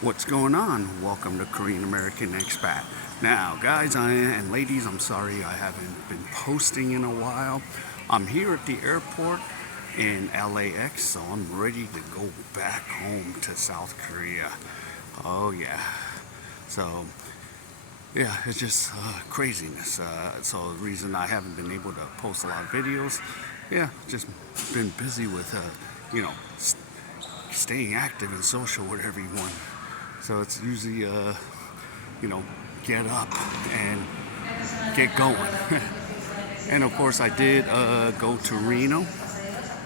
What's going on? Welcome to Korean American Expat. Now, guys and ladies, I'm sorry I haven't been posting in a while. I'm here at the airport in LAX, so I'm ready to go back home to South Korea. Oh, yeah. So, yeah, it's just craziness. So, the reason I haven't been able to post a lot of videos, yeah, just been busy with, you know, staying active and social with everyone. So it's usually, get up and get going. And of course, I did go to Reno.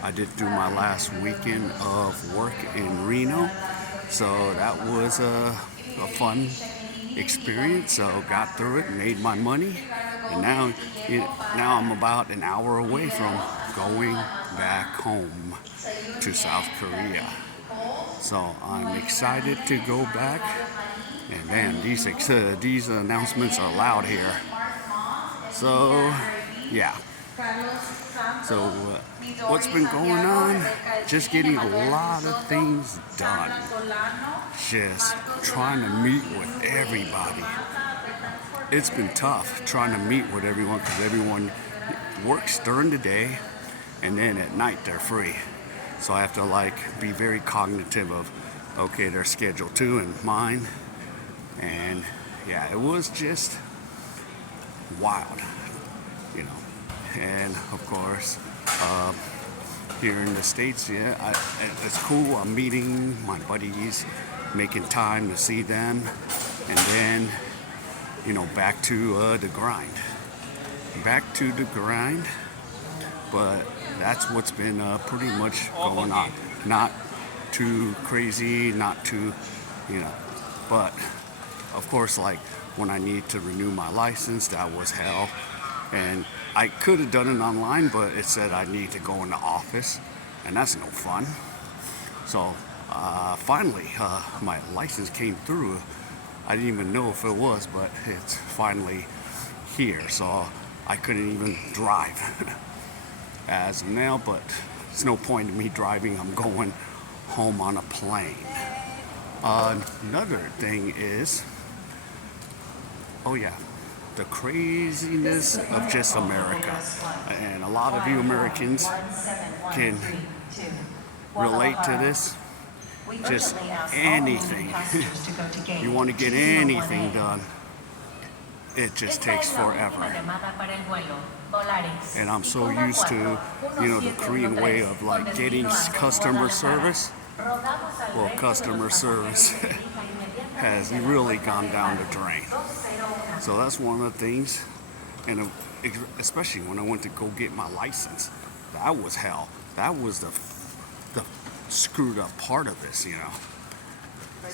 I did do my last weekend of work in Reno. So that was a fun experience. So got through it, made my money, and now I'm about an hour away from going back home to South Korea. So I'm excited to go back. And man, these announcements are loud here. So yeah. So what's been going on? Just getting a lot of things done. Just trying to meet with everybody. It's been tough trying to meet with everyone because everyone works during the day and then at night they're free. So I have to be very cognitive of, okay, their schedule too and mine. And yeah, it was just wild, you know. And of course, here in the States, it's cool. I'm meeting my buddies, making time to see them, and then, back to the grind. Back to the grind. But that's what's been pretty much going on. Not too crazy, not too, but of course, when I need to renew my license, that was hell. And I could have done it online, but it said I need to go in the office, and that's no fun. So finally, my license came through. I didn't even know if it was, but it's finally here. So I couldn't even drive as of now, but it's no point in me driving. I'm going home on a plane. Another thing is, oh yeah, the craziness of just America. And a lot of you Americans can relate to this. Just anything. You want to get anything done, it just takes forever. And I'm so used to, the Korean way of getting customer service. Well, customer service has really gone down the drain. So that's one of the things, and especially when I went to go get my license, that was hell. That was the screwed up part of this,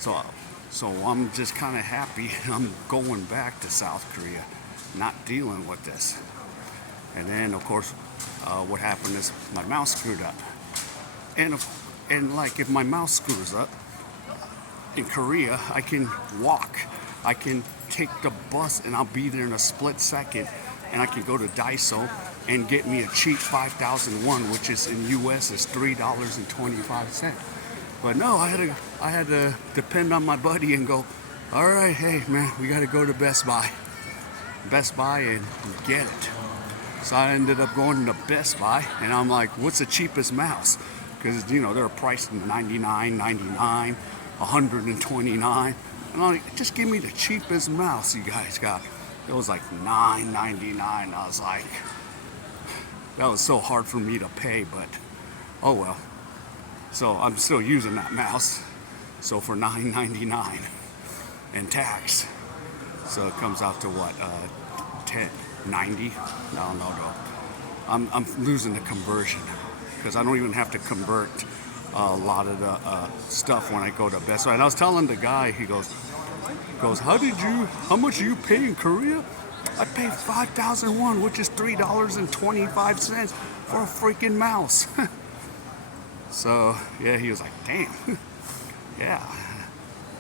So I'm just kind of happy I'm going back to South Korea, not dealing with this. And then, of course, what happened is my mouse screwed up. And if my mouse screws up, in Korea, I can walk. I can take the bus and I'll be there in a split second. And I can go to Daiso and get me a cheap 5,001, which is in U.S. is $3.25. But no, I had to depend on my buddy and go, all right, hey man, we got to go to Best Buy and get it. So I ended up going to Best Buy, and I'm like, what's the cheapest mouse? Because they're priced $99.99, $129, and I'm like, just give me the cheapest mouse you guys got. It was like $9.99. I was like, that was so hard for me to pay, but oh well. So I'm still using that mouse. So for $9.99 and tax, so it comes out to what, $10.90? No. I'm losing the conversion because I don't even have to convert a lot of the stuff when I go to Best Buy. And I was telling the guy, he goes, how much do you pay in Korea? I paid 5,001, which is $3.25 for a freaking mouse. So yeah, he was like, damn. Yeah.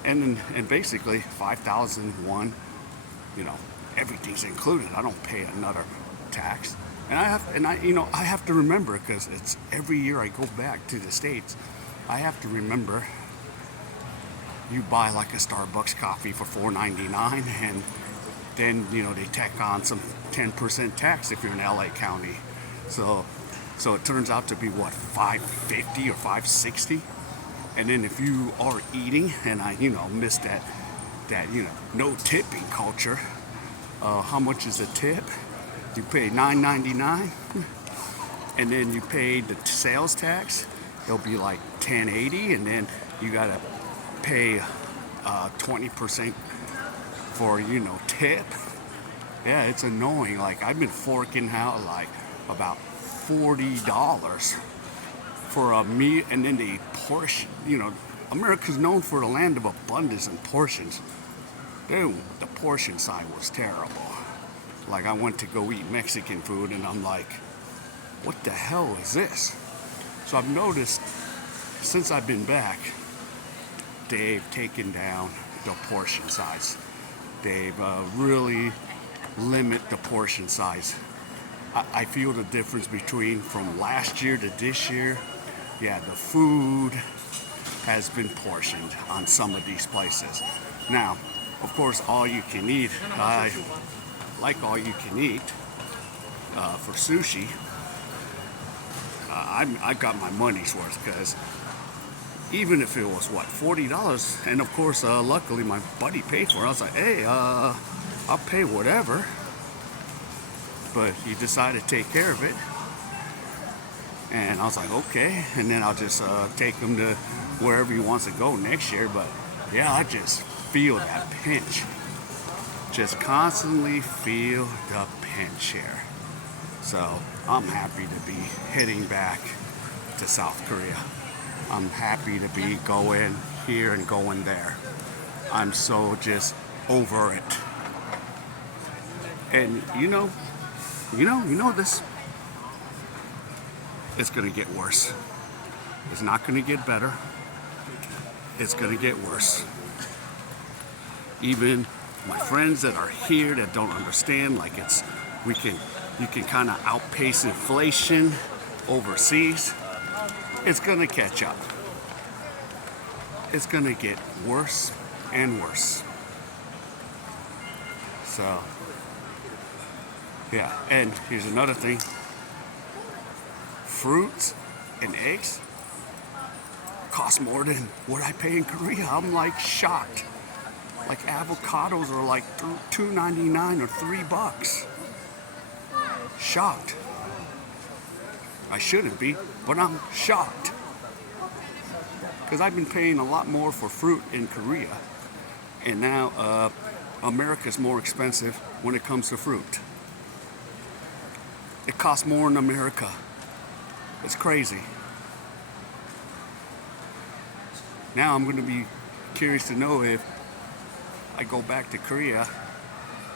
And basically 5,001, everything's included. I don't pay another tax. And I have to remember, because it's every year I go back to the States, I have to remember you buy like a Starbucks coffee for $4.99, and then they tack on some 10% tax if you're in LA County. So it turns out to be what, $5.50 or $5.60. And then if you are eating, and I miss that no tipping culture. How much is a tip? You pay $9.99, and then you pay the sales tax. It'll be like $10.80, and then you gotta pay 20% for tip. Yeah, it's annoying. Like, I've been forking out like about $40 for a meal, and then the portion. America's known for the land of abundance and portions. Dude, the portion size was terrible. Like, I went to go eat Mexican food, and I'm like, what the hell is this? So I've noticed since I've been back, they've taken down the portion size. They've really limit the portion size. I feel the difference between from last year to this year. Yeah, the food has been portioned on some of these places. Now, of course, all you can eat. I like all you can eat for sushi. I got my money's worth, because even if it was what, $40, and of course, luckily my buddy paid for it. I was like, hey, I'll pay whatever. But he decided to take care of it, and I was like, okay. And then I'll just take him to wherever he wants to go next year. But yeah, I just feel that pinch. Just constantly feel the pinch here. So I'm happy to be heading back to South Korea. I'm happy to be going here and going there. I'm so just over it. And you know this. It's gonna get worse. It's not gonna get better. It's gonna get worse. Even my friends that are here that don't understand, like you can kind of outpace inflation overseas. It's gonna catch up. It's gonna get worse and worse. So, yeah, and here's another thing. Fruits and eggs cost more than what I pay in Korea. I'm like shocked. Like, avocados are like $2.99 or $3. Shocked. I shouldn't be, but I'm shocked. Because I've been paying a lot more for fruit in Korea. And now America's more expensive when it comes to fruit. It costs more in America. It's crazy. Now I'm going to be curious to know if I go back to Korea,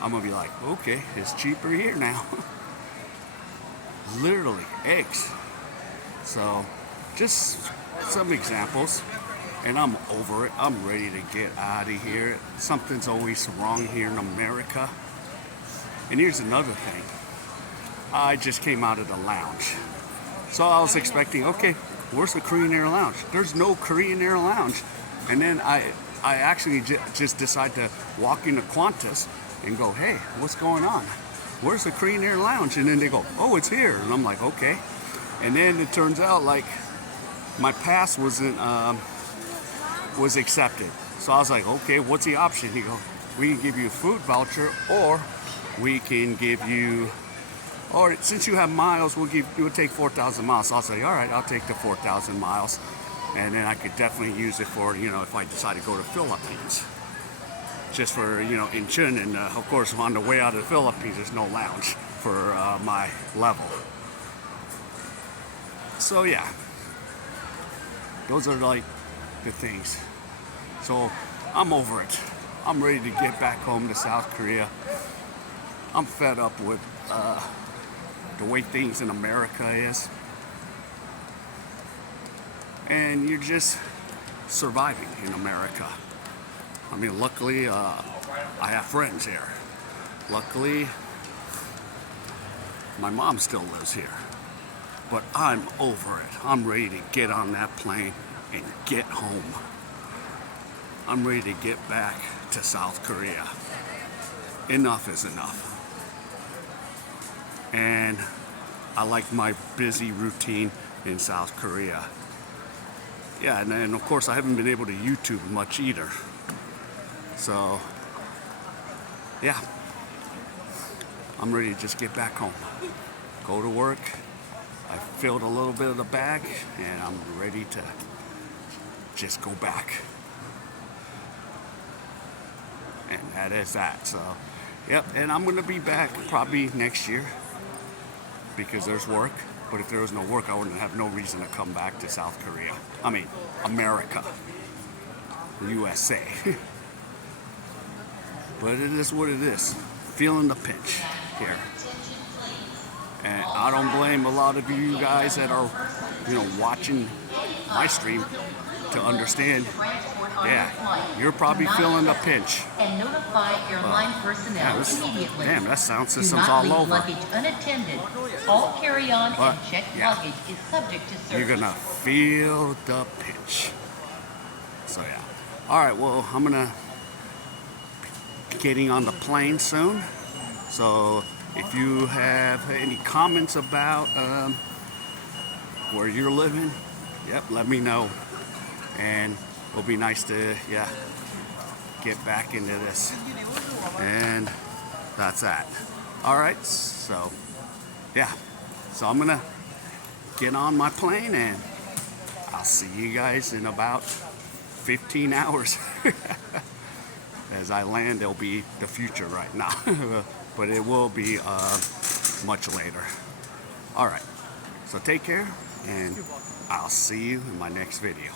I'm going to be like, okay, it's cheaper here now. Literally, eggs. So, just some examples. And I'm over it. I'm ready to get out of here. Something's always wrong here in America. And here's another thing. I just came out of the lounge. So I was expecting, okay, where's the Korean Air Lounge? There's no Korean Air Lounge. And then I actually just decide to walk into Qantas and go, hey, what's going on? Where's the Korean Air Lounge? And then they go, oh, it's here. And I'm like, okay. And then it turns out like my pass was accepted. So I was like, okay, what's the option? He goes, we can give you a food voucher, or we can give you, or since you have miles, we'll take 4,000 miles. So I'll say, all right, I'll take the 4,000 miles. And then I could definitely use it for, if I decide to go to Philippines. Just for, Incheon. And of course, on the way out of the Philippines, there's no lounge for my level. So yeah, those are like the things. So I'm over it. I'm ready to get back home to South Korea. I'm fed up with the way things in America is. And you're just surviving in America. I mean, luckily, I have friends here. Luckily, my mom still lives here. But I'm over it. I'm ready to get on that plane and get home. I'm ready to get back to South Korea. Enough is enough. And I like my busy routine in South Korea. Yeah, and then of course I haven't been able to YouTube much either. So, yeah, I'm ready to just get back home. Go to work. I filled a little bit of the bag and I'm ready to just go back. And that is that. So, yep, and I'm gonna be back probably next year because there's work. But if there was no work, I wouldn't have no reason to come back to South Korea. I mean, America, U.S.A. But it is what it is. Feeling the pinch here. And I don't blame a lot of you guys that are, watching my stream to understand. Yeah, you're probably feeling the pinch. And notify airline personnel immediately. Damn, that sound Do system's not all leave over. luggage unattended. All carry-on But, and checked yeah. luggage is subject to search. You're gonna feel the pinch. So yeah. All right. Well, I'm gonna be getting on the plane soon. So if you have any comments about where you're living, yep, let me know. And it'll be nice to get back into this. And that's that. All right. So yeah. So I'm gonna get on my plane and I'll see you guys in about 15 hours. As I land, it'll be the future right now. But it will be much later. All right. So take care and I'll see you in my next video.